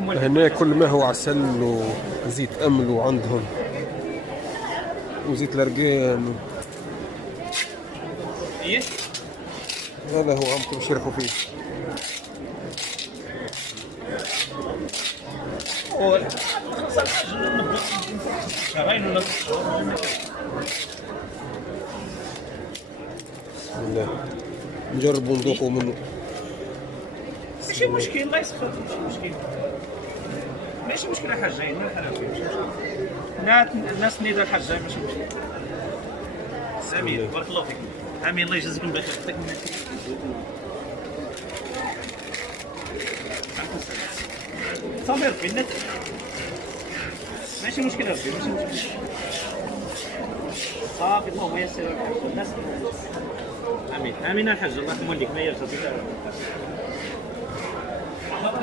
هنا كل ما هو عسل وزيت أمل وعندهم وزيت الأرقان. هذا هو عمكم يشرحوا فيه. بسم الله نجربوا نذوقوا منه. ماشي مشكل، الله يسخر مشكل، ماشي مشكل حاجة ما الحلاوة ماشي مشكل. الناس نيدا الحاجة ماشي مشكل. سمير بارك الله فيك. امين الله يجازيكم بخير. يعطيكم صابر في النت ماشي مشكل ربي ماشي مشكل. صافي اللهم يسر الناس. امين امين الحاج الله يخليك ما يرجع.